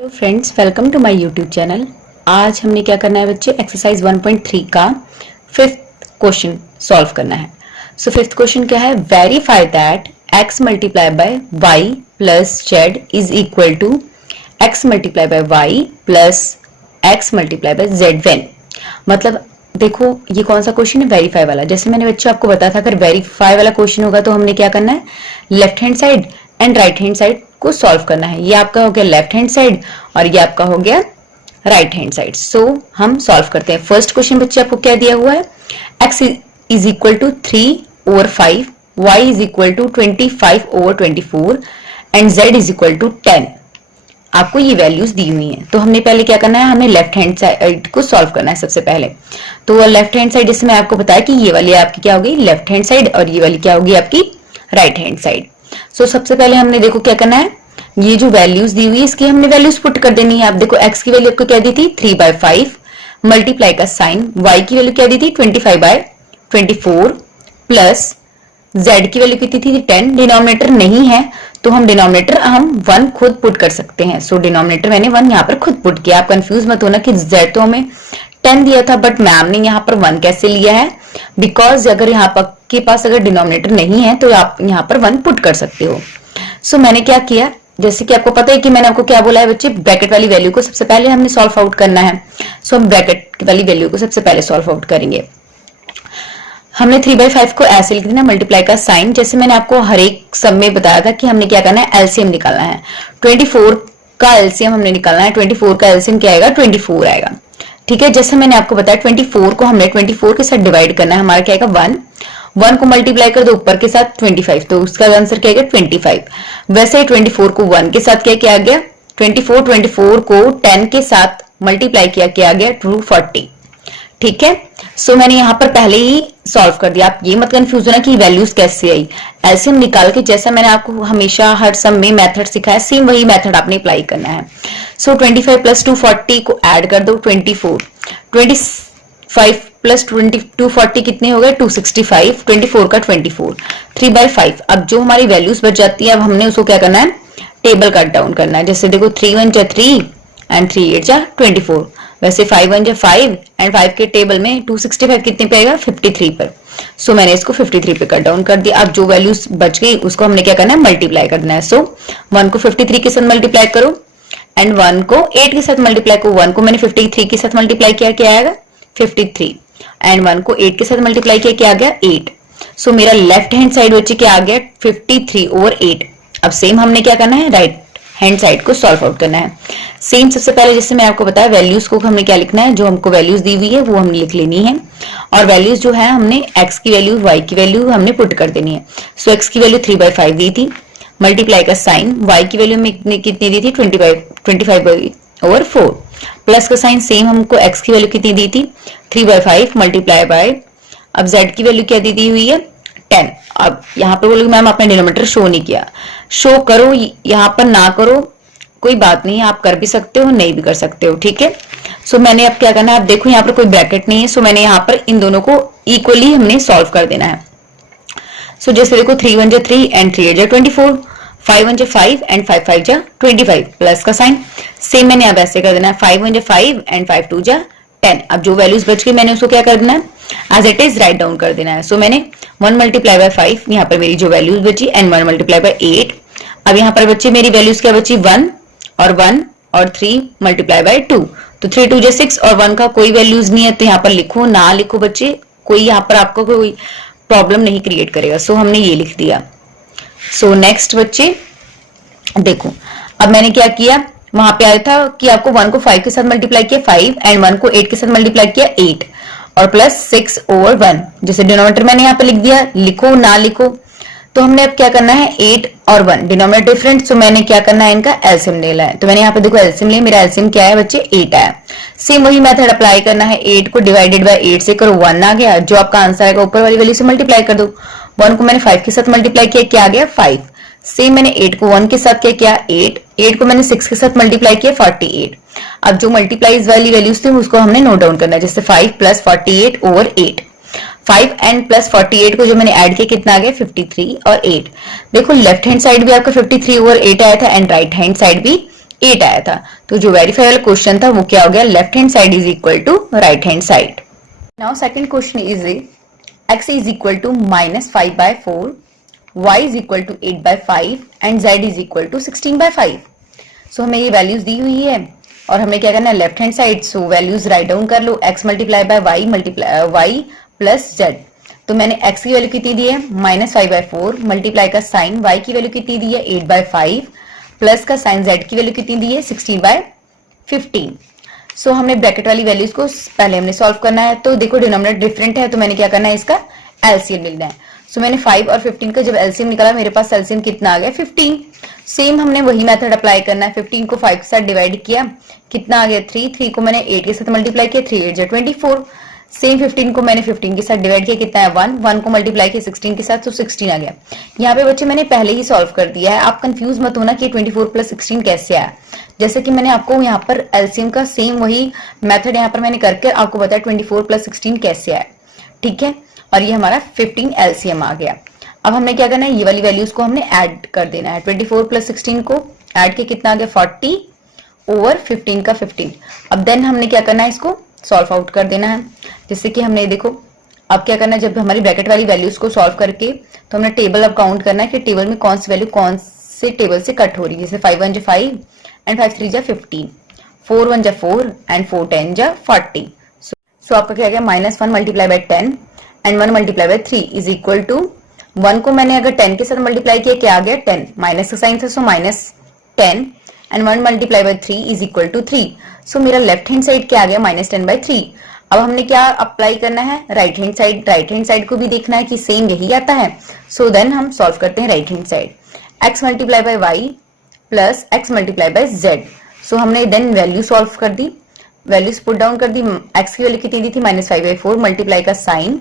Hello friends, welcome to my YouTube channel. आज हमने क्या करना है बच्चे, एक्सरसाइज 1.3 का फिफ्थ क्वेश्चन सॉल्व करना है। सो फिफ्थ क्वेश्चन क्या है, verify that x multiply by y plus z is equal to x multiply by y plus x multiply by z when. मतलब देखो ये कौन सा क्वेश्चन है, वेरीफाई वाला। जैसे मैंने बच्चों आपको बताया था, अगर वेरीफाई वाला क्वेश्चन होगा तो हमने क्या करना है, left hand side and right hand side को सॉल्व करना है। ये आपका हो गया लेफ्ट हैंड साइड और ये आपका हो गया राइट हैंड साइड। सो हम सॉल्व करते हैं। फर्स्ट क्वेश्चन बच्चे आपको क्या दिया हुआ है, x is equal to 3/5, y is equal to 25/24 and z is equal to 10। आपको ये वैल्यूज दी हुई हैं, तो हमने पहले क्या करना है, हमें लेफ्ट हैंड साइड को सॉल्व करना है सबसे पहले। तो लेफ्ट हैंड साइड, जैसे मैं आपको बताया कि ये वाली आपकी क्या होगी, लेफ्ट हैंड साइड, और ये वाली क्या होगी आपकी राइट हैंड साइड। सो सबसे पहले हमने देखो क्या करना है, ये जो वैल्यूज दी हुई है इसकी हमने वैल्यूज पुट कर देनी है। आप देखो x की वैल्यू आपको क्या दी थी 3/5, मल्टीप्लाई का साइन, y की वैल्यू क्या दी थी 25/24 प्लस z की वैल्यू कितनी थी 10। डिनोमिनेटर नहीं है तो हम डिनोमिनेटर 1 खुद पुट कर सकते हैं। सो डिनोमिनेटर मैंने 1 यहाँ पर खुद पुट किया। आप कंफ्यूज मत होना कि z तो हमें 10 दिया था बट मैम ने यहाँ पर 1 कैसे लिया है, बिकॉज अगर यहाँ पर के पास अगर डिनोमिनेटर नहीं है तो आप यहाँ पर 1 पुट कर सकते हो। सो मैंने क्या किया, जैसे कि आपको पता है कि मैंने आपको क्या बोला है बच्चे, ब्रैकेट वाली वैल्यू को सबसे पहले हमने सॉल्व आउट करना है। सो हम ब्रैकेट वाली वैल्यू को सबसे पहले सॉल्व आउट करेंगे। हमने 3/5 को ऐसे लिख देना, मल्टीप्लाई का साइन, जैसे मैंने आपको हर एक सब में बताया था कि हमने क्या करना है, एलसीएम निकालना है। 24 का एलसीएम हमने निकालना है। 24 का एलसीएम क्या आएगा, 24 आएगा। ठीक है, जैसे मैंने आपको बताया 24 को हमने 24 के साथ डिवाइड करना है। हमारा क्या आएगा 1 को मल्टीप्लाई कर दो ऊपर के साथ 25, तो उसका आंसर क्या आएगा 25। वैसे ही 24 को 1 के साथ क्या आ गया 24 को 10 के साथ मल्टीप्लाई किया क्या आ गया 240। ठीक है, सो मैंने यहाँ पर पहले ही सॉल्व कर दिया। आप ये मत कंफ्यूज होना कि वैल्यूज कैसे आई। एलसीएम निकाल के, जैसा मैंने आपको हमेशा हर सम में मेथड सिखाया, सेम वही मेथड आपने अप्लाई करना है। सो 25 प्लस 240 को ऐड कर दो 24, 25 प्लस 240 कितने हो गए 265, 24 का 24, 3/5। अब जो हमारी वैल्यूज बच जाती है, अब हमने उसको क्या करना है, टेबल कट डाउन करना है। जैसे देखो 3 1 3 एंड 3 8 24। वैसे 5 1 5 एंड 5 के टेबल में 265 कितने पे आएगा 53 पर। सो मैंने इसको 53 पे कट डाउन कर दिया। अब जो वैल्यूज बच गई उसको हमने क्या करना है, मल्टीप्लाई करना है। सो 1 को 53 के साथ मल्टीप्लाई करो एंड 1 को 8 के साथ मल्टीप्लाई करो। 1 को मैंने 53 के साथ मल्टीप्लाई किया, क्या आएगा 53, एंड 1 को 8 के साथ मल्टीप्लाई किया, क्या आ गया 8। सो मेरा लेफ्ट हैंड साइड बच्चे क्या आ गया 53/8। अब सेम हमने क्या करना है, राइट हैंड साइड को सॉल्व आउट करना है। सेम सबसे पहले जैसे मैं आपको बताया, वैल्यूज को हमने क्या लिखना है, जो हमको वैल्यूज दी हुई है वो हमने लिख लेनी है, और वैल्यूज जो है हमने x की वैल्यू y की वैल्यू हमने पुट कर देनी है। सो x की वैल्यू 3/5 दी थी, मल्टीप्लाई का साइन, y की वैल्यू में कितनी दी थी 25/4 प्लस का साइन, सेम हमको x की वैल्यू कितनी दी थी 3/5 मल्टीप्लाई बाय, अब z की वैल्यू क्या दी हुई है 10। अब यहाँ पर बोलोगे मैम आपने डिनोमिनेटर शो नहीं किया, शो करो, यहाँ पर ना करो कोई बात नहीं, आप कर भी सकते हो नहीं भी कर सकते हो। ठीक है, सो मैंने अब क्या करना है, आप देखो यहाँ पर कोई ब्रैकेट नहीं है, सो मैंने यहाँ पर इन दोनों को इक्वली हमने सॉल्व कर देना है। सो जैसे देखो 3 1 3 एंड 3 8 24, 5 1 5 एंड 5 5 25 प्लस का साइन, सेम मैंने अब ऐसे कर देना है 5 1 5 एंड 5 2 10। अब जो वैल्यूज बच गई मैंने उसको क्या कर देना है, as it is write down कर देना है। सो मैंने 1 मल्टीप्लाई बाय 5, यहाँ पर मेरी जो वैल्यूज बची, एंड 1 मल्टीप्लाई बाय 8। अब यहाँ पर बच्चे मेरी वैल्यूज क्या बची 1 और 3 मल्टीप्लाई बाय 2, तो 3 2 6 और 1 का कोई वैल्यूज नहीं है, तो यहाँ पर लिखो ना लिखो बच्चे, कोई यहाँ पर आपको कोई प्रॉब्लम नहीं क्रिएट करेगा। सो हमने ये लिख दिया। सो नेक्स्ट बच्चे देखो, अब मैंने क्या किया, वहां पे आया था कि आपको 1 को 5 के साथ मल्टीप्लाई किया 5, एंड 1 को 8 के साथ मल्टीप्लाई किया 8, और प्लस 6/1। जैसे डिनोमिनेटर मैंने यहाँ पे लिख दिया, लिखो ना लिखो, तो हमने अब क्या करना है 8 और 1 डिनोमिनेटर डिफरेंट, सो मैंने क्या करना है इनका एलसीएम लेना है। तो मैंने यहाँ पे देखो एलसीएम लिया, मेरा एलसीएम क्या है बच्चे 8 आया। सेम वही मेथड अप्लाई करना है, 8 को डिवाइडेड बाय 8 से करो 1 आ गया, जो आपका आंसर आएगा ऊपर वाली वैल्यू से मल्टीप्लाई कर दो। 1 को मैंने 5 के साथ मल्टीप्लाई किया, क्या आ गया 5। सेम मैंने 8 को 1 के साथ क्या 8 को मैंने 6 के साथ मल्टीप्लाई किया 48। अब जो मल्टीप्लाईज वाली वैल्यूज थी उसको हमने नोट डाउन करना है, जैसे 5 प्लस 48/8, 5 एंड प्लस 48 को जो मैंने ऐड किया कितना आ गया 53 और 8। देखो लेफ्ट हैंड साइड भी आपका 53/8 आया था एंड राइट हैंड साइड भी 8 आया था। तो जो वेरीफाई वाला क्वेश्चन था वो क्या हो गया, left hand side is equal to right hand side. Now second question is x is equal to -5/4, y is equal to 8/5 and z is equal to 16/5। सो हमें ये वैल्यूज दी हुई है और हमें क्या करना है, left hand side, so values write down कर लो, x multiply by y multiply y plus z. तो मैंने x की वैल्यू कितनी दी है -5/4, मल्टीप्लाई का साइन y की वैल्यू कितनी दी है 8/5, प्लस का साइन z की वैल्यू कितनी दी है 16/15। सो हमने ब्रैकेट वाली वैल्यूज को पहले हमने सॉल्व करना है। तो देखो डिनोमिनेटर डिफरेंट है तो मैंने क्या करना है, इसका एलसीएम निकालना है। सो मैंने 5 और 15 का जब एलसीएम निकाला, मेरे पास एलसीएम कितना आ गया 15। सेम हमने वही मेथड अप्लाई करना है, 15 को 5 के साथ डिवाइड किया, कितना आ गया 3, 3 को मैंने 8 के साथ मल्टीप्लाई किया, 3 8 जा 24। सेम 15 को मैंने 15 के साथ डिवाइड किया, कितना है 1, 1 को मल्टीप्लाई किया 16 के साथ, तो 16 आ गया। यहाँ पे बच्चे मैंने पहले ही सॉल्व कर दिया है, आप कंफ्यूज मत होना कि 24 प्लस 16 कैसे आया। जैसे कि मैंने आपको यहाँ पर एलसीएम का सेम वही मेथड यहाँ पर मैंने करके आपको बताया 24 प्लस 16 कैसे आया, ठीक है। और ये हमारा 15 एलसीएम आ गया। अब हमने क्या करना है, ये वाली वैल्यूज को हमने ऐड कर देना है। 24 प्लस 16 को ऐड के कितना आ गया 40 ओवर 15 का 15। अब देन हमने क्या करना है, इसको सॉल्व आउट कर देना है। जैसे कि हमने देखो अब क्या करना है, जब हमारी ब्रैकेट वाली वैल्यूज को सॉल्व करके तो हमने टेबल अब काउंट करना है कि टेबल में कौन सी वैल्यू कौन से टेबल से कट हो रही है। जैसे 5 1 जा 5 एंड 5 3 जा 15, 4 1 जा 4 एंड 4 10 जा 40। सो आपका क्या गया -1 multiply by 10 and 1 multiply by 3 is equal to 1 को मैंने अगर 10 के साथ मल्टीप्लाई किया, क्या आ गया 10, माइनस का साइन था, so -10 and 1 multiply by 3 is equal to 3। So मेरा लेफ्ट हैंड साइड क्या आ गया -10/3। अब हमने क्या अप्लाई करना है, right hand side. Right hand side को भी देखना है कि सेम यही आता है। सो देन हम सॉल्व करते हैं right hand side, x multiply by y plus x multiply by z. So हमने देन वैल्यू सॉल्व कर दी, वैल्यूज पुट डाउन कर दी। x की वैल्यू कितनी दी थी -5/4, मल्टीप्लाई का साइन,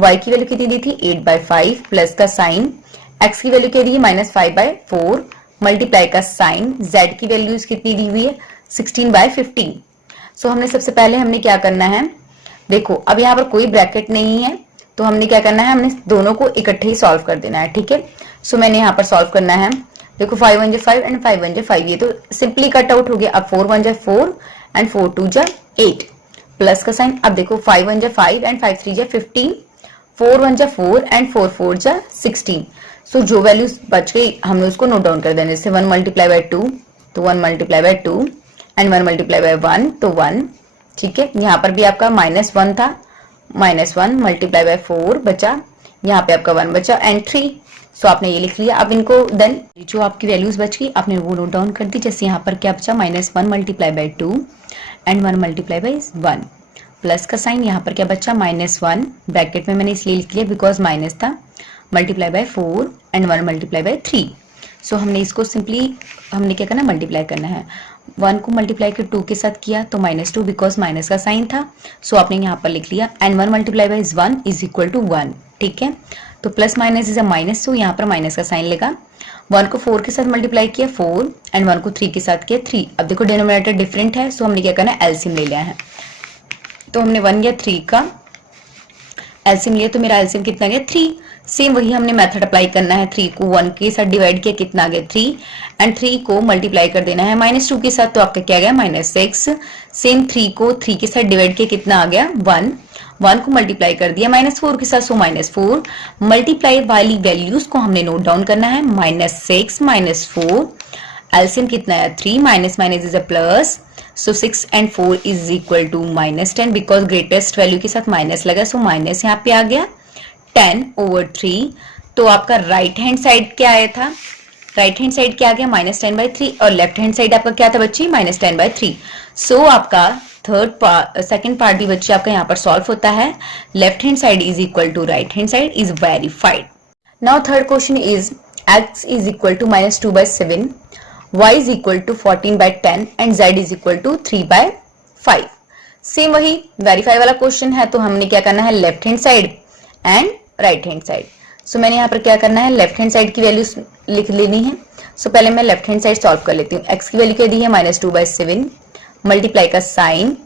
y की वैल्यू कितनी दी थी 8/5 प्लस का साइन, x की वैल्यू क्या दी है -5/4 मल्टीप्लाई का साइन, z की वैल्यूज कितनी दी हुई है 16/15। सो हमने सबसे पहले हमने क्या करना है, देखो अब यहाँ पर कोई ब्रैकेट नहीं है तो हमने क्या करना है, हमने दोनों को इकट्ठे ही सॉल्व कर देना है, ठीक है। सो मैंने यहाँ पर सॉल्व करना है, देखो 5 1 जा 5 एंड 5 1 जा 5, ये तो सिंपली कट आउट हो गया। अब 4 1 जा 4 एंड 4 2 जा 8 प्लस का साइन। अब देखो 5 1 जा 5 एंड 5 3 जा 15, 4 1 जा 4 एंड 4 4 जा 16। सो जो वैल्यूज बच गई हमने उसको नोट डाउन कर देना। जैसे 1 मल्टीप्लाई बाय 2 तो 1 multiply by 2 and 1 multiply by 1 तो 1, ठीक है। यहाँ पर भी आपका -1 था, -1 मल्टीप्लाई बाय 4 बचा, यहाँ पे आपका 1 बचा एंड 3। सो आपने ये लिख लिया। अब इनको देन जो आपकी वैल्यूज बच गई आपने वो नोट डाउन कर दी। जैसे यहाँ पर क्या बचा -1 multiply by 2 and 1 multiply by 1 plus का साइन, यहाँ पर क्या बचा -1, ब्रैकेट में मैंने इसलिए लिख लिया बिकॉज माइनस था, multiply by 4 and 1 multiply by 3। सो हमने इसको सिंपली हमने क्या करना है, मल्टीप्लाई करना है। 1 को मल्टीप्लाई कर 2 के साथ किया तो -2 बिकॉज माइनस का साइन था। सो आपने यहाँ पर लिख लिया and 1 multiply by 1 is equal to 1, ठीक है। तो plus minus is a minus, so यहाँ पर माइनस का साइन लगा। 1 को 4 के साथ मल्टीप्लाई किया 4 एंड 1 को 3 के साथ किया 3। अब देखो डिनोमिनेटर डिफरेंट है, सो हमने क्या करना है, एलसीएम ले लिया है। तो हमने 1 या 3 का एलसीएम लिया तो मेरा एलसीएम कितना गया 3। सेम वही हमने मेथड अप्लाई करना है, 3 को 1 के साथ डिवाइड किया, कितना गया 3 एंड 3 को मल्टीप्लाई कर देना है -2 के साथ, तो आपका क्या गया -6। सेम 3 को 3 के साथ डिवाइड किया, कितना आ गया 1, 1 को मल्टीप्लाई कर दिया -4 के साथ, सो -4 मल्टीप्लाई वाली वैल्यूज को हमने नोट डाउन करना है, -6 -4 एलसीएम कितना है 3, minus minus is a plus, so 6 and 4 is equal to -10 because greatest value के साथ माइनस लगा, सो माइनस यहाँ पे आ गया 10/3। तो आपका राइट हैंड साइड क्या आया था, राइट हैंड साइड क्या आ गया -10/3 और लेफ्ट हैंड साइड आपका क्या था बच्ची -10/3। सो आपका सेकंड पार्ट भी बच्चे आपका यहाँ पर सॉल्व होता है, left hand side is equal to right hand side is verified. Now third question is x is equal to -2/7, y is equal to 14/10 and z is equal to 3/5। Same वही verify वाला question है, तो हमने क्या करना है, left hand side and right hand side. So मैंने यहाँ पर क्या करना है, लेफ्ट हैंड साइड की वैल्यू लिख लेनी है। सो पहले मैं लेफ्ट हैंड साइड सॉल्व कर लेती हूँ। x की वैल्यू क्या दी है -2/7 मल्टीप्लाई का साइन,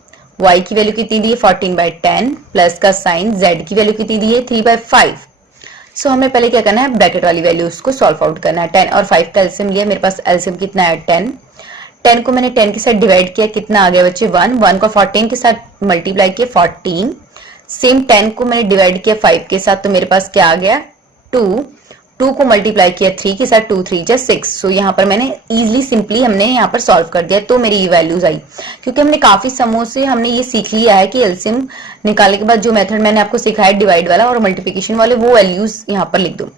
y की वैल्यू कितनी दी है 14/10 प्लस का साइन, z की वैल्यू कितनी दी है 3/5। सो हमें पहले क्या करना है, ब्रैकेट वाली वैल्यूज को सॉल्व आउट करना है। 10 और 5 का एलसीएम लिया, मेरे पास एलसीएम कितना है 10, 10 को मैंने 10 के साथ डिवाइड किया, कितना आ गया बच्चे 1, 1 को 14 के साथ मल्टीप्लाई किया 14, सेम 10 को मैंने डिवाइड किया 5 के साथ, तो मेरे पास क्या आ गया 2, 2 को मल्टीप्लाई किया 3 के साथ, 2 3 जा 6। सो यहाँ पर मैंने इजीली सिंपली हमने यहाँ पर सॉल्व कर दिया, तो मेरी ये वैल्यूज आई। क्योंकि हमने काफी समों से हमने ये सीख लिया है कि एलसीएम निकालने के बाद जो मेथड मैंने आपको सिखाया डिवाइड वाला और मल्टीप्लिकेशन वाले, वो वैल्यूज यहाँ पर लिख दो,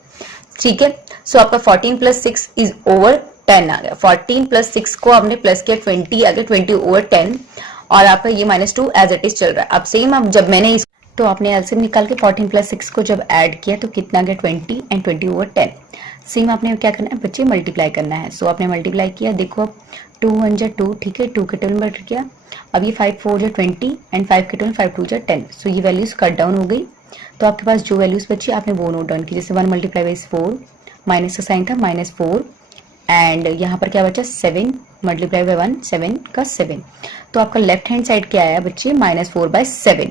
ठीक है। सो आपका 14 प्लस 6 इज ओवर 10 आ गया। 14 प्लस 6 को आपने प्लस किया 20 आ गया, 20 ओवर 10, और आपका ये -2 एज इट इज चल रहा है। अब सेम अब जब मैंने इस तो आपने एलसीएम निकाल के 14 प्लस 6 को जब ऐड किया तो कितना आ गया 20 एंड 20 ओवर 10। सेम आपने क्या करना है बच्चे, मल्टीप्लाई करना है। सो आपने मल्टीप्लाई किया, देखो अब 2 1 जा 2, ठीक है, 2 के टेबल में किया। अब ये 5 4 जा 20 एंड 5 के टेबल 5 2 जा 10। सो ये वैल्यूज कट डाउन हो गई, तो आपके पास जो वैल्यूज बची आपने वो नोट डाउन की। जैसे 1 मल्टीप्लाई बाई 4, माइनस का साइन था -4, एंड यहाँ पर क्या बचा 7 मल्टीप्लाई बाई 1, 7 का 7। तो आपका लेफ्ट हैंड साइड क्या आया बच्चे, -4/7।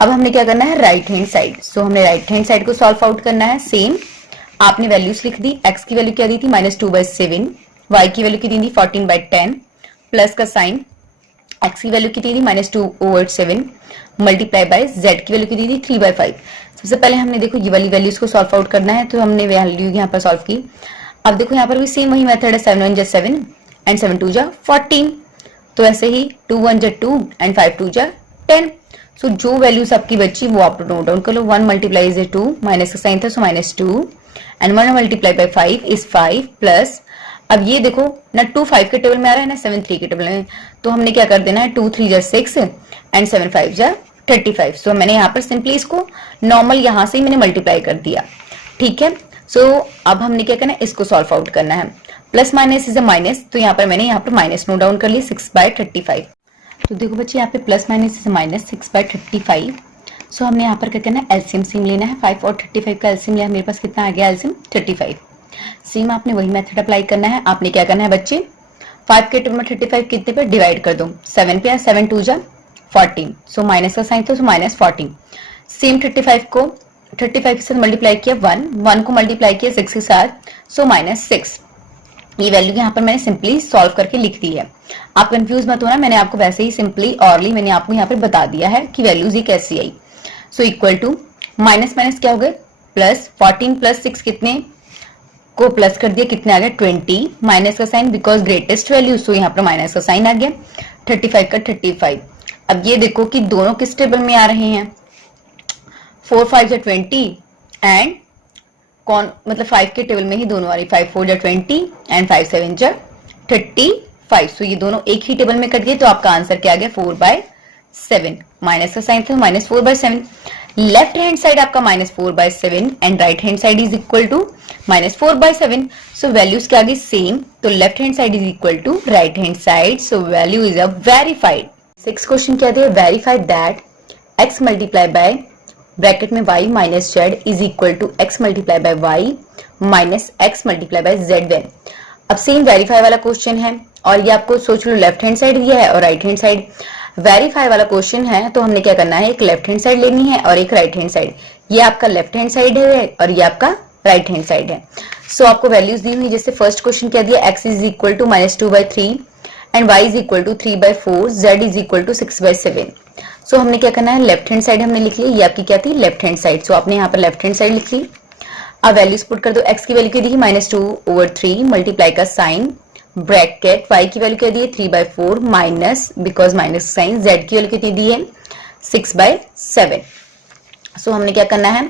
अब हमने क्या करना है, राइट हैंड साइड। सो हमने राइट हैंड साइड को सॉल्व आउट करना है। सेम आपने वैल्यूज लिख दी, x की वैल्यू क्या दी थी -2/7, y की वैल्यू कितनी थी 14/10, प्लस का साइन, x की वैल्यू कितनी थी -2 ओवर 7, मल्टीप्लाई बाय z की वैल्यू कितनी थी 3/5। सबसे पहले हमने देखो ये वाली वैल्यूज को सॉल्व आउट करना है, तो हमने वैल्यू यहाँ पर सॉल्व की। अब देखो यहाँ पर भी सेम वही मेथड है, 7 1 जा 7 एंड 7 2 जा 14। तो ऐसे ही 2 1 जा 2 एंड 5 2 जा 10। सो जो वैल्यूज आपकी बची वो आप नोट डाउन कर लो। 1 मल्टीप्लाई इज 2, माइनस का साइन था सो -2, and 1 multiply bye 5 is 5, plus अब ये देखो ना 2 5 के टेबल में आ रहा है ना 7 3 के टेबल में, तो हमने क्या कर देना है 2 3 जा 6 एंड 7 5 जा 35। सो मैंने यहाँ पर सिंपली इसको नॉर्मल यहाँ से ही मैंने मल्टीप्लाई कर दिया, ठीक है। सो अब हमने क्या करना है, इसको सॉल्व आउट करना है। Plus minus is a minus, तो यहाँ पर मैंने यहाँ पर माइनस नोट डाउन कर लिया 6/35। तो देखो बच्चे यहाँ पे प्लस माइनस इज माइनस 6/35। सो हमने यहाँ पर क्या करना है, एलसीएम सेम लेना है। 5 और 35 का एलसीएम लिया, मेरे पास कितना आ गया एलसीएम 35। सेम आपने वही मेथड अप्लाई करना है। आपने क्या करना है बच्चे, 5 के टेबल में 35 कितने पे डिवाइड कर दो, 7 पे, 7 2 जा 14। सो माइनस का साइन था सो -14। सेम 35 को 35 के साथ मल्टीप्लाई किया 1 को मल्टीप्लाई किया 6 के साथ, सो -6। ये वैल्यू यहाँ पर मैंने सिंपली सॉल्व करके लिख दी है। आप कंफ्यूज मत होना, मैंने आपको वैसे ही सिंपली ऑरली मैंने आपको यहाँ पर बता दिया है कि वैल्यूज ये कैसी आई। So equal to minus minus क्या हो गए प्लस, 14 प्लस 6 कितने को प्लस कर दिया, कितने आ गया 20, माइनस का साइन बिकॉज ग्रेटेस्ट वैल्यू, सो यहाँ पर माइनस का साइन आ गया, 35 का 35। अब ये देखो कि दोनों किस टेबल में आ रहे हैं, 4 5 जा 20 एंड कौन मतलब 5 के टेबल में ही दोनों आ रही, 5 4 जा 20 एंड 5 7 जा 35। सो ये दोनों एक ही टेबल में कट गए, तो आपका आंसर क्या आ गया 4/7। माइनस का साइन था -4/7। लेफ्ट हैंड साइड आपका -4/7 and right hand side is equal to -4/7। So values क्या आ गई सेम, तो left hand side is equal to right hand side, so value is a verified. 6 question क्या दिया, verify that x multiply by bracket में y minus z is equal to x multiply by y minus x multiply by z when. अब same verify वाला question है, और ये आपको सोच लो लेफ्ट हैंड साइड दिया है और राइट हैंड साइड। वेरीफाई वाला क्वेश्चन है तो हमने क्या करना है, एक लेफ्ट हैंड साइड लेनी है और एक राइट हैंड साइड। ये आपका लेफ्ट हैंड साइड है और ये आपका राइट हैंड साइड है। सो आपको वैल्यूज दी हुई, जैसे फर्स्ट क्वेश्चन क्या दिया, x is equal to -2/3 and y is equal to 3/4, z is equal to 6/7। So हमने क्या करना है, लेफ्ट हैंड साइड हमने लिख ली, ये आपकी क्या थी लेफ्ट हैंड साइड। सो आपने यहाँ पर लेफ्ट हैंड साइड लिख ली। अब वैल्यूज पुट कर दो, x की वैल्यू क्या दी -2/3 मल्टीप्लाई का साइन ब्रैकेट, y की वैल्यू क्या दी है 3/4 minus because minus sign, z की वैल्यू कितनी दी है 6/7। सो हमने क्या करना है,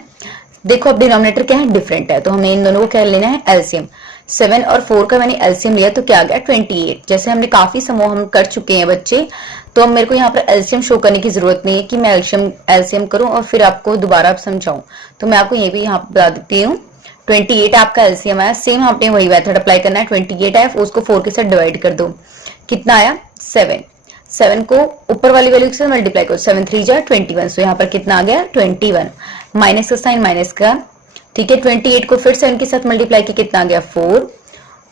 देखो अब डिनोमिनेटर क्या है डिफरेंट है, तो हमें इन दोनों को क्या लेना है एलसीएम। 7 और 4 का मैंने एलसीएम लिया तो क्या आ गया 28। जैसे हमने काफी समूह हम कर चुके हैं बच्चे, तो अब मेरे को यहाँ पर एलसीएम शो करने की जरूरत नहीं है कि मैं एलसीएम करूं और फिर आपको दोबारा समझाऊं। तो मैं आपको ये भी यहाँ पर बता देती हूँ, 28 आपका एलसीएम आया। सेम आपने वही मेथड अप्लाई करना है, 28 आया उसको 4 के साथ डिवाइड कर दो, कितना आया 7। 7 को ऊपर वाली वैल्यू के साथ मल्टीप्लाई करो, 7 3 जा 21। सो यहाँ पर कितना आ गया 21, माइनस का साइन माइनस का, ठीक है। 28 को फिर 7 के साथ मल्टीप्लाई किया, कितना आ गया 4।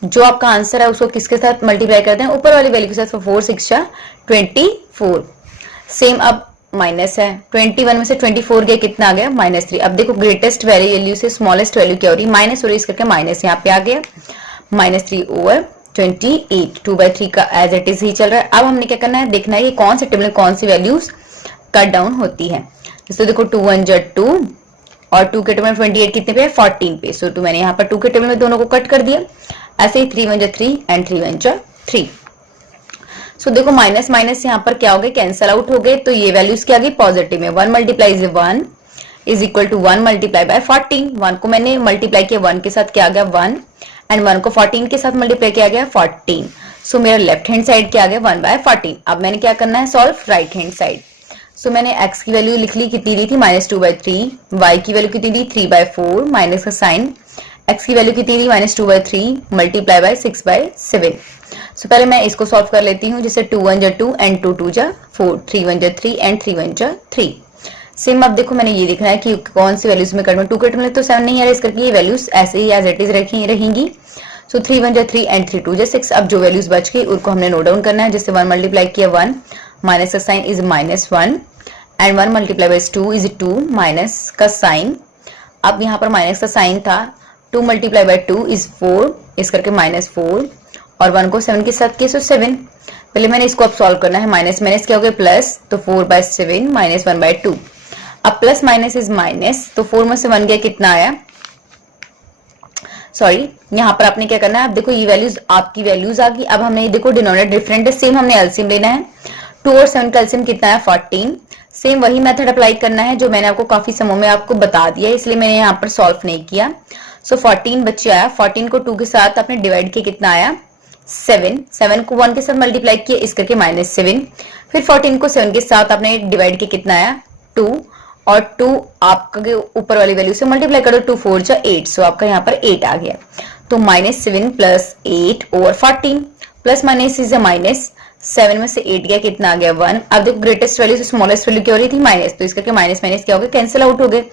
जो आपका आंसर है उसको किसके साथ मल्टीप्लाई करते हैं, ऊपर वाली वैल्यू के साथ, 4 6 जा 24। सेम अब माइनस है, 21 में से 24 गया, कितना आ गया -3। अब देखो ग्रेटेस्ट वैल्यू से स्मॉलेस्ट वैल्यू क्या हो रही है, माइनस हो रही है, इस करके माइनस यहाँ पे आ गया, -3 ओवर 28, 2/3 का एज इट इज ही चल रहा है। अब हमने क्या करना है, देखना है कि कौन से टेबल में कौन सी वैल्यूज कट डाउन होती है। जैसे देखो 2 1 जा 2 और 2 के टेबल में 28 कितने पे है, 14 पे। सो 2 मैंने यहाँ पर 2 के टेबल में दोनों को कट कर दिया। ऐसे ही 3 1 जा 3 एंड 3 1 जा 3। सो देखो माइनस माइनस यहाँ पर क्या हो गए, कैंसल आउट हो गए। तो ये वैल्यूज क्या आ गई, पॉजिटिव में। 1 multiplies 1 is equal to 1 multiply by 14। 1 को मैंने मल्टीप्लाई किया 1 के साथ, क्या आ गया 1, एंड 1 को 14 के साथ मल्टीप्लाई किया गया 14। सो मेरा लेफ्ट हैंड साइड क्या आ गया, 1/14। अब मैंने क्या करना है, solve right hand side. So मैंने x की वैल्यू लिख ली, कितनी ली थी, -2/3। y की वैल्यू कितनी ली, 3/4, माइनस का साइन। x की वैल्यू कितनी ली, -2/3 मल्टीप्लाई बाय 6/7। सो पहले मैं इसको सॉल्व कर लेती हूँ। जैसे 2 1 जा 2 एंड 2 2 जा 4, 3 1 जा 3 एंड 3 1 जा 3। सेम अब देखो मैंने ये देखना है कि कौन सी वैल्यूज में कट में, 2 कट में तो 7 नहीं आ रहा, इस करके ये वैल्यूज ऐसे ही एज इट इज रहेंगी। सो 3 1 जा 3 एंड 3 2 जा 6। अब जो वैल्यूज बच गई उनको हमने नोट डाउन करना है। जैसे 1 मल्टीप्लाई किया 1, माइनस का sign is -1 and 1 multiply by 2 is 2, minus का साइन। अब यहाँ पर माइनस का साइन था, 2 मल्टीप्लाई बाय 2 इज 4, इस करके -4 और 1 को 7 के साथ किया, सो 7। पहले मैंने इसको अब सॉल्व करना है। माइनस माइनस क्या हो गया प्लस, तो 4/7 माइनस 1/2। अब प्लस माइनस इज माइनस, तो 4 में से 1 गया, कितना आया, सॉरी यहाँ पर आपने क्या करना है, अब देखो ये वैल्यूज आपकी वैल्यूज आ गई। अब हमने ये देखो डिनोमिनेटर डिफरेंट है, सेम हमने एलसीएम लेना है। 2 और 7 का एलसीएम कितना है, 14। सेम वही मेथड अप्लाई करना है जो मैंने आपको काफी समूह में आपको बता दिया है, इसलिए मैंने यहाँ पर सॉल्व नहीं किया। सो 14 बच्चे आया, 14 को 2 के साथ आपने डिवाइड किया, कितना आया 7। 7 को 1 के साथ मल्टीप्लाई किया, इस करके -7। फिर 14 को 7 के साथ आपने डिवाइड किया, कितना आया 2, और 2 आपका ऊपर वाली वैल्यू से मल्टीप्लाई करो, 2 4 जा 8। सो आपका यहाँ पर 8 आ गया। तो -7 plus 8 over 14, plus minus is minus, 7 में से 8 गया, कितना आ गया 1। अब देखो ग्रेटेस्ट वैल्यू से स्मॉलेस्ट वैल्यू क्या हो रही थी, माइनस, तो इसका क्या माइनस माइनस क्या हो गया, कैंसिल आउट हो गए।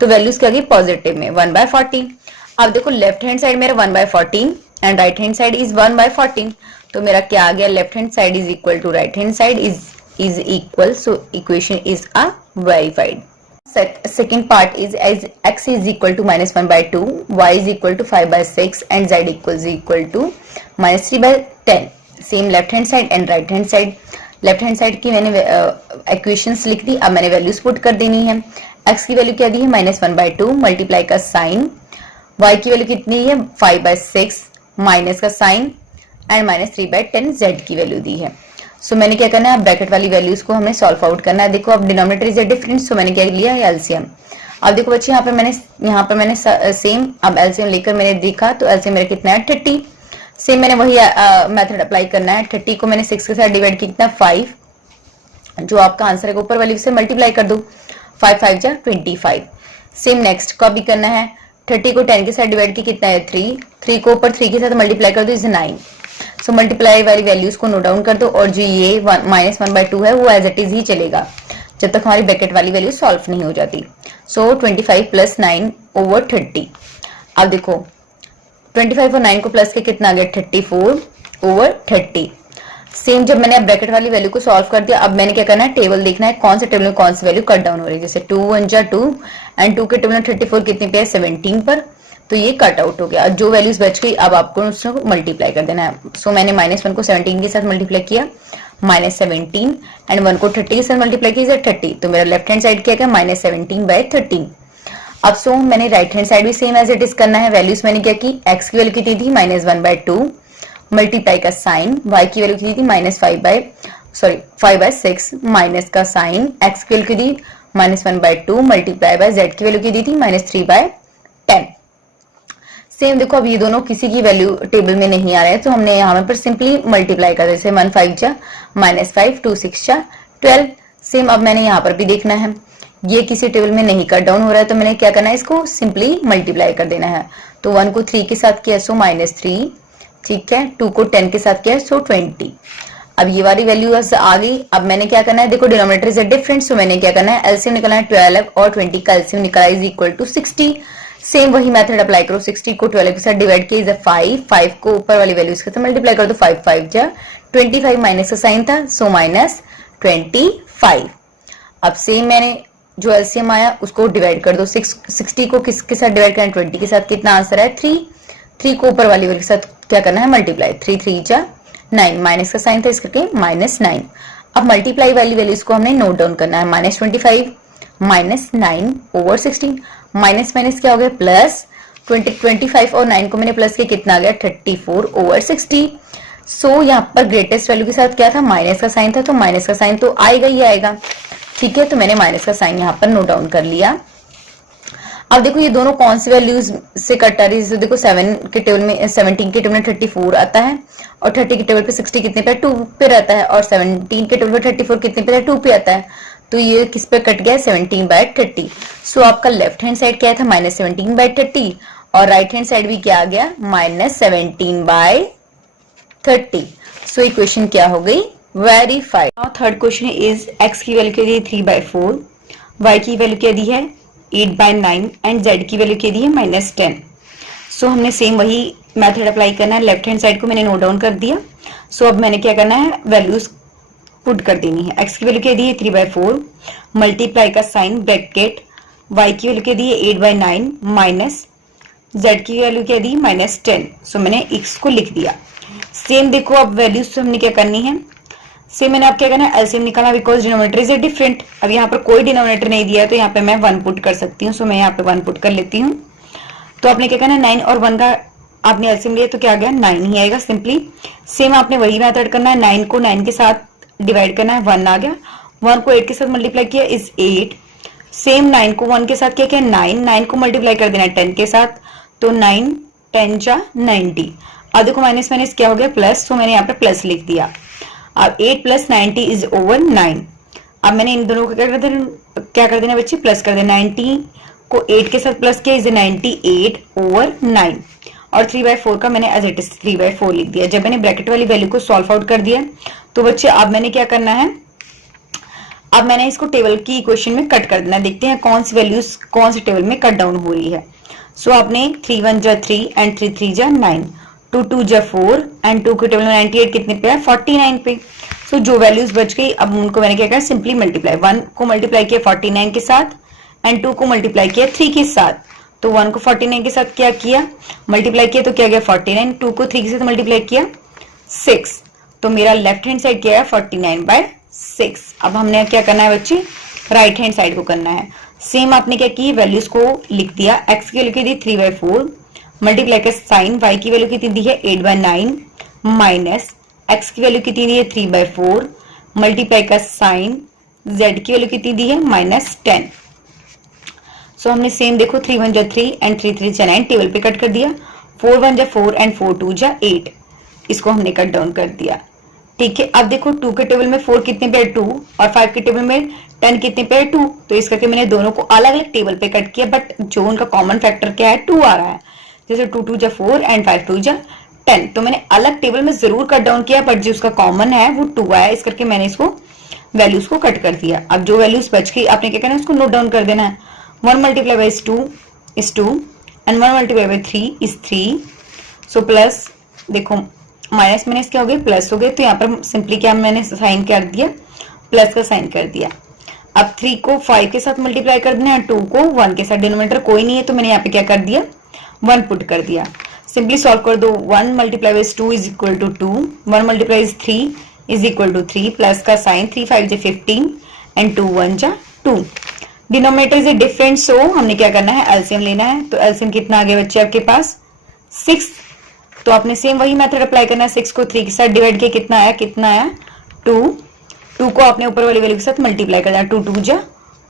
तो वैल्यूज क्या गई पॉजिटिव में, 1/14। अब देखो लेफ्ट हैंड साइड मेरा 1/14 and right hand side is 1/14। तो मेरा क्या आ गया, left hand side is equal to right hand side is equal. So equation is a verified. Second part is as x is equal to -1/2, y is equal to 5/6 and z equal to -3/10. Same left hand side and right hand side. Left hand side की मैंने equations लिख दी। अब मैंने values put कर देनी है। x की value क्या दी है, -1/2 मल्टीप्लाई का साइन, y की वैल्यू कितनी है 5/6 माइनस का साइन एंड -3/10 z की वैल्यू दी है। सो मैंने क्या करना है, ब्रैकेट वाली वैल्यूज को हमें सॉल्व आउट करना है। देखो अब डिनोमिनेटर इज डिफरेंट, सो मैंने क्या लिया है एलसीएम। अब देखो बच्चे यहाँ पर मैंने सेम अब एलसीएम लेकर मैंने देखा, तो एलसीएम मेरा कितना है 30। सेम मैंने वही मेथड अप्लाई करना है। 30 को मैंने 6 के साथ डिवाइड किया, कितना 5, जो आपका आंसर है ऊपर वाली से मल्टीप्लाई कर दो, 5 5 जा 25। सेम नेक्स्ट का भी करना है। 30 को 10 के साथ डिवाइड किया, कितना है 3, 3 को ऊपर 3 के साथ मल्टीप्लाई कर दो, इज 9। सो मल्टीप्लाई वाली वैल्यूज को नोट डाउन कर दो, और जो ये -1/2 है वो एज इट इज ही चलेगा जब तक हमारी ब्रैकेट वाली वैल्यू सॉल्व नहीं हो जाती। सो 25 + 9 ओवर 30। अब देखो 25 और 9 को प्लस के कितना आ गया 34 ओवर 30। सेम जब मैंने अब ब्रैकेट वाली वैल्यू को सॉल्व कर दिया, अब मैंने क्या करना है, टेबल देखना है कौन से टेबल में कौन सी वैल्यू कट डाउन हो रही है। जैसे 2 1 जा 2 एंड 2 के टेबल में 34 कितने पे है 17 पर, तो ये कट आउट हो गया। जो वैल्यूज बच गई अब आपको उसको मल्टीप्लाई कर देना है। सो मैंने -1 को 17 के साथ मल्टीप्लाई किया, -17 एंड 1 को 30 के साथ मल्टीप्लाई किया 30। तो मेरा लेफ्ट हैंड साइड क्या है -17/13। अब सो मैंने राइट हैंड साइड भी सेम एज इट इज करना है। वैल्यूज मैंने क्या की, x की वैल्यू कितनी थी -1/2 मल्टीप्लाई का साइन, y की वैल्यू कितनी थी 5/6 माइनस का साइन, x की वैल्यू कितनी -1/2 मल्टीप्लाई बाय z की वैल्यू कितनी थी -3/10। सेम देखो अब ये दोनों किसी की वैल्यू टेबल में नहीं आ रहे हैं, तो हमने यहाँ पर सिंपली मल्टीप्लाई कर, जैसे 1 5 जा -5, 2 6 जा 12। सेम अब मैंने यहाँ पर भी देखना है, ये किसी टेबल में नहीं कट डाउन हो रहा है, तो मैंने क्या करना है, इसको सिंपली मल्टीप्लाई कर देना है। तो 1 को 3 के साथ किया, सो -3, ठीक है। 2 को 10 के साथ किया, सो 20। अब ये वाली वैल्यू आ गई। अब मैंने क्या करना है, देखो डिनोमिनेटर इज डिफरेंट, सो मैंने क्या करना है, एलसीएम निकालना है। 12 और 20 का एलसीएम निकाला इज इक्वल टू 60। सेम वही मेथड अप्लाई करो। 60 को 12 के साथ डिवाइड किया इज 5, 5 को ऊपर वाली वैल्यूज के साथ मल्टीप्लाई कर दो, 5 5 जा 25 माइनस का साइन था, सो -25। अब सेम मैंने जो एलसीएम आया उसको डिवाइड कर दो। 60 को किसके साथ डिवाइड करें, 20 के साथ, कितना आंसर है 3। 3 को ऊपर वाली वैल्यू के साथ क्या करना है, मल्टीप्लाई, 3 3 जा 9, माइनस का साइन था इस करके -9। अब मल्टीप्लाई वाली वैल्यूज को हमने नोट डाउन करना है, -25 -9 ओवर 16, माइनस माइनस क्या हो गया प्लस, 25 और 9 को मैंने प्लस किया, कितना आ गया 34 ओवर 60। सो यहाँ पर ग्रेटेस्ट वैल्यू के साथ क्या था, माइनस का साइन था, तो माइनस का साइन तो आएगा ही आएगा, ठीक है। तो मैंने माइनस का साइन यहाँ पर नोट डाउन कर लिया। अब देखो ये दोनों कौन सी वैल्यूज से कट आ रही है, देखो 7 के टेबल में 17 के टेबल में 34 आता है और 30 के टेबल पे 60 कितने पे 2 पे रहता है और 17 के टेबल पे 34 कितने पे 2 पे आता है। तो ये किस पे कट गया, 17/30। सो आपका लेफ्ट हैंड साइड क्या था, -17/30 और राइट हैंड साइड भी क्या आ गया, -17/30। सो इक्वेशन क्या हो गई, verified. Now third question is x की वैल्यू क्या दी है 3/4, y की वैल्यू क्या दी है 8/9 एंड z की वैल्यू क्या दी है -10। सो हमने सेम वही मेथड अप्लाई करना है, लेफ्ट हैंड साइड को मैंने नोट डाउन कर दिया। सो अब मैंने क्या करना है, वैल्यूज पुट कर देनी है। x की वैल्यू क्या दी है 3/4, मल्टीप्लाई का साइन ब्रैकेट, y की वैल्यू क्या दी है 8/9 माइनस z की वैल्यू क्या दी -10। सो मैंने x को लिख दिया। सेम देखो अब वैल्यूज हमने क्या करनी है, सेम मैंने आप क्या करना है, एलसीएम निकालना, बिकॉज डिनोमिनेटर इज डिफरेंट। अब यहाँ पर कोई डिनोमिनेटर नहीं दिया है तो यहाँ पे मैं 1 पुट कर सकती हूँ। सो मैं यहाँ पे 1 पुट कर लेती हूँ। तो आपने क्या करना है, 9 और 1 का आपने एलसीएम लिया तो क्या आ गया 9 ही आएगा सिंपली। सेम आपने वही मेथड करना है, 9 को 9 के साथ डिवाइड करना है, 1 आ गया, 1 को 8 के साथ मल्टीप्लाई किया इज 8। सेम 9 को 1 के साथ क्या किया 9 को मल्टीप्लाई कर देना है 10 के साथ, तो 9 10 जा 90। अब देखो माइनस माइनस क्या हो गया प्लस, तो मैंने यहाँ पे प्लस लिख दिया। अब 8 + 90 इज ओवर 9। अब मैंने इन दोनों को क्या कर देना बच्चे, प्लस कर देना। 90 को 8 के साथ प्लस किया इज 98 ओवर 9 और 3/4 का मैंने एज इट इज 3/4 लिख दिया। जब मैंने ब्रैकेट वाली वैल्यू को सॉल्व आउट कर दिया तो बच्चे अब मैंने क्या करना है, अब मैंने इसको टेबल की इक्वेशन में कट कर देना। देखते हैं कौन सी वैल्यूज कौन से टेबल में कट डाउन हो रही है। सो आपने 3 1 जा 3 एंड 3 3 जा 9, 2 2 जा 4 एंड 2 के टेबल में 98 कितने पे है 49 पे। सो जो वैल्यूज बच गई अब उनको मैंने क्या किया, सिंपली मल्टीप्लाई, 1 को मल्टीप्लाई किया 49 के साथ एंड 2 को मल्टीप्लाई किया 3 के साथ। तो 1 को 49 के साथ क्या किया, मल्टीप्लाई किया तो क्या गया 49, 2 को 3 के साथ मल्टीप्लाई किया 6। तो मेरा लेफ्ट हैंड साइड क्या है 49/6। अब हमने क्या करना है बच्चे, राइट हैंड साइड को करना है। सेम आपने क्या की, वैल्यूज को लिख दिया। x की वैल्यू की दी 3/4, मल्टीप्लाई का साइन, y की वैल्यू कितनी दी है 8/9 माइनस x की वैल्यू कितनी दी है 3/4, मल्टीप्लाई का साइन, z की वैल्यू कितनी दी है -10। सो हमने सेम देखो 3 1 जा 3 एंड 3 3 जा 9 टेबल पे कट कर दिया, 4 1 जा 4 एंड 4 2 जा 8, इसको हमने कट डाउन कर दिया। ठीक है, अब देखो 2 के टेबल में 4 कितने पे है 2 और 5 के टेबल में 10 कितने पे है 2। तो इस करके मैंने दोनों को अलग अलग टेबल पे कट किया, बट जो उनका कॉमन फैक्टर क्या है 2 आ रहा है। जैसे 2 2 जा 4 एंड 5 2 जा 10, तो मैंने अलग टेबल में जरूर कट डाउन किया, बट जो उसका कॉमन है वो 2 आया, इस करके मैंने इसको वैल्यूज को कट कर दिया। अब जो वैल्यूज बच गई आपने क्या करना है, उसको नोट डाउन कर देना है। 1 multiplied by 2 is 2 and 1 multiplied by 3 is 3। So plus देखो माइनस माइनस क्या हो गया प्लस हो गए, तो यहाँ पर सिंपली क्या मैंने साइन कर दिया, प्लस का साइन कर दिया। अब 3 को 5 के साथ मल्टीप्लाई कर देना है, 2 को 1 के साथ, डिनोमिनेटर कोई नहीं है तो मैंने यहाँ पे क्या कर दिया 1 पुट कर दिया। सिंपली सॉल्व कर दो, 1 multiplied by 2 is equal to 2, 1 multiplied by 3 is equal to 3, plus का साइन, 3 5 जा 15 एंड 2 1 जा 2। डिनोमिनेटर इज डिफरेंट, सो हमने क्या करना है एलसीएम लेना है। तो एलसीएम कितना आ गया बच्चे आपके पास 6। तो आपने सेम वही मेथड अप्लाई करना है, 6 को 3 के साथ डिवाइड किया कितना आया 2, 2 को आपने ऊपर वाली वैल्यू के साथ मल्टीप्लाई करना है, 2 2 जा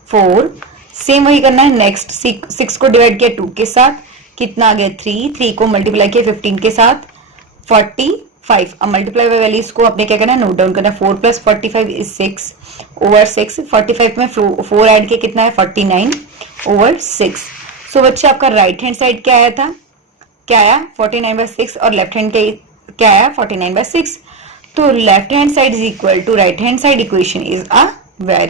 4। सेम वही करना है नेक्स्ट, 6 को डिवाइड किया 2 के साथ कितना आ गया 3, 3 को मल्टीप्लाई किया 15 के साथ 45। अब मल्टीप्लाई वैल्यूज को आपने क्या करना है नोट डाउन करना है, 4 + 45 इज 6 ओवर 6, 45 में 4 ऐड किया कितना है 49 ओवर 6। सो बच्चे आपका राइट हैंड साइड क्या आया था, क्या आया 49/6 और लेफ्ट हैंड क्या आया 49/6। तो left hand side is equal to right hand side, equation is a very